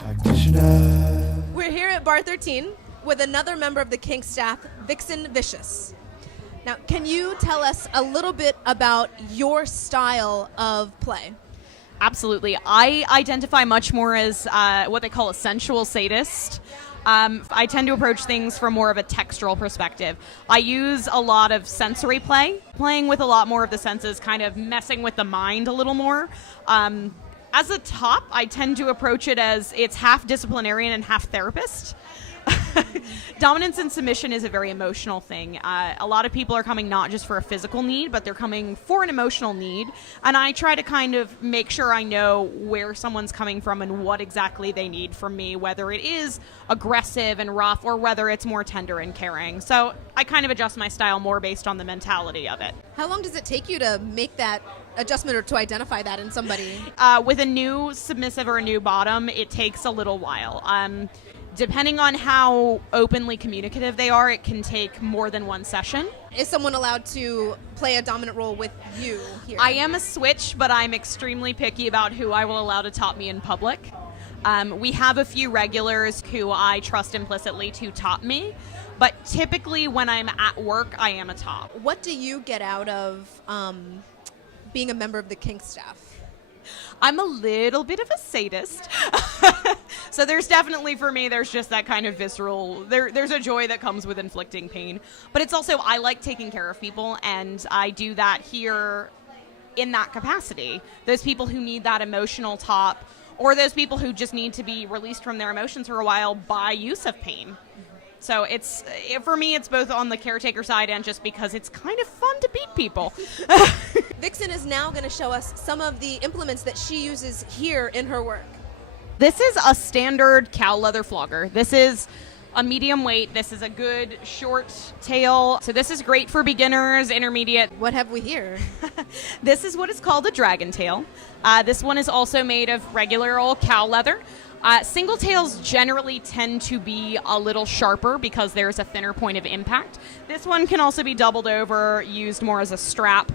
Practitioner. We're here at Bar XIII with another member of the Kink Staff, Vixen Vicious. Now, can you tell us a little bit about your style of play? Absolutely. I identify much more as what they call a sensual sadist. I tend to approach things from more of a textural perspective. I use a lot of sensory play, playing with a lot more of the senses, kind of messing with the mind a little more. As a top, I tend to approach it as it's half disciplinarian and half therapist. Dominance and submission is a very emotional thing. A lot of people are coming not just for a physical need, but they're coming for an emotional need. And I try to kind of make sure I know where someone's coming from and what exactly they need from me, whether it is aggressive and rough or whether it's more tender and caring. So I kind of adjust my style more based on the mentality of it. How long does it take you to make that adjustment or to identify that in somebody? With a new submissive or a new bottom, it takes a little while. Depending on how openly communicative they are, it can take more than one session. Is someone allowed to play a dominant role with you here? I am a switch, but I'm extremely picky about who I will allow to top me in public. We have a few regulars who I trust implicitly to top me, but typically when I'm at work, I am a top. What do you get out of being a member of the Kink Staff? I'm a little bit of a sadist. So there's definitely, for me, there's just that kind of visceral, there's a joy that comes with inflicting pain. But it's also, I like taking care of people, and I do that here in that capacity. Those people who need that emotional top, or those people who just need to be released from their emotions for a while by use of pain. So it's, for me, it's both on the caretaker side and just because it's kind of fun to beat people. Vixen is now going to show us some of the implements that she uses here in her work. This is a standard cow leather flogger. This is a medium weight. This is a good short tail. So this is great for beginners, intermediate. What have we here? This is what is called a dragon tail. This one is also made of regular old cow leather. Single tails generally tend to be a little sharper because there's a thinner point of impact. This one can also be doubled over, used more as a strap.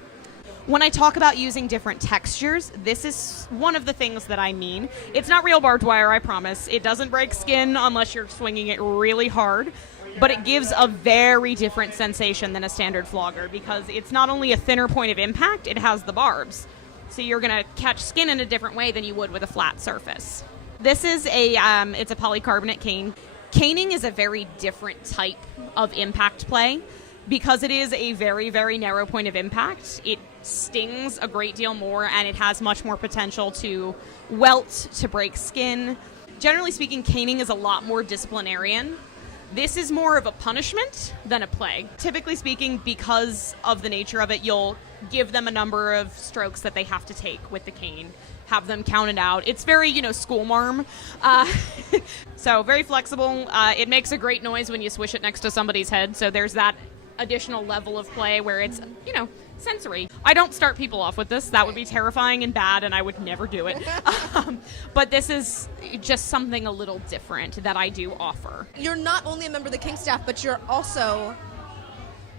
When I talk about using different textures, this is one of the things that I mean. It's not real barbed wire, I promise. It doesn't break skin unless you're swinging it really hard, but it gives a very different sensation than a standard flogger because it's not only a thinner point of impact, it has the barbs. So you're going to catch skin in a different way than you would with a flat surface. This is it's a polycarbonate cane. Caning is a very different type of impact play because it is a very, very narrow point of impact. It stings a great deal more and it has much more potential to welt, to break skin. Generally speaking, caning is a lot more disciplinarian. This is more of a punishment than a play. Typically speaking, because of the nature of it, you'll give them a number of strokes that they have to take with the cane, have them counted out. It's very, school marm. So very flexible. It makes a great noise when you swish it next to somebody's head. So there's that additional level of play where it's, sensory. I don't start people off with this. That would be terrifying and bad, and I would never do it. But this is just something a little different that I do offer. You're not only a member of the Kink Staff, but you're also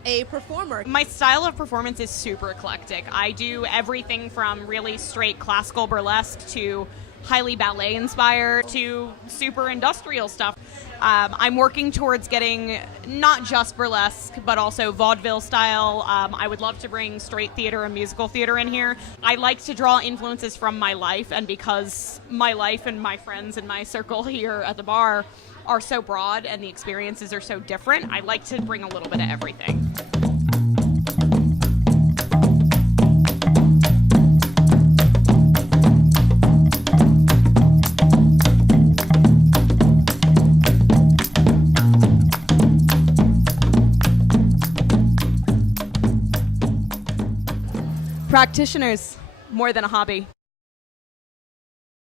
a performer. My style of performance is super eclectic. I do everything from really straight classical burlesque to highly ballet inspired to super industrial stuff. I'm working towards getting not just burlesque, but also vaudeville style. I would love to bring straight theater and musical theater in here. I like to draw influences from my life, and because my life and my friends and my circle here at the bar are so broad and the experiences are so different, I like to bring a little bit of everything. Practitioners, more than a hobby.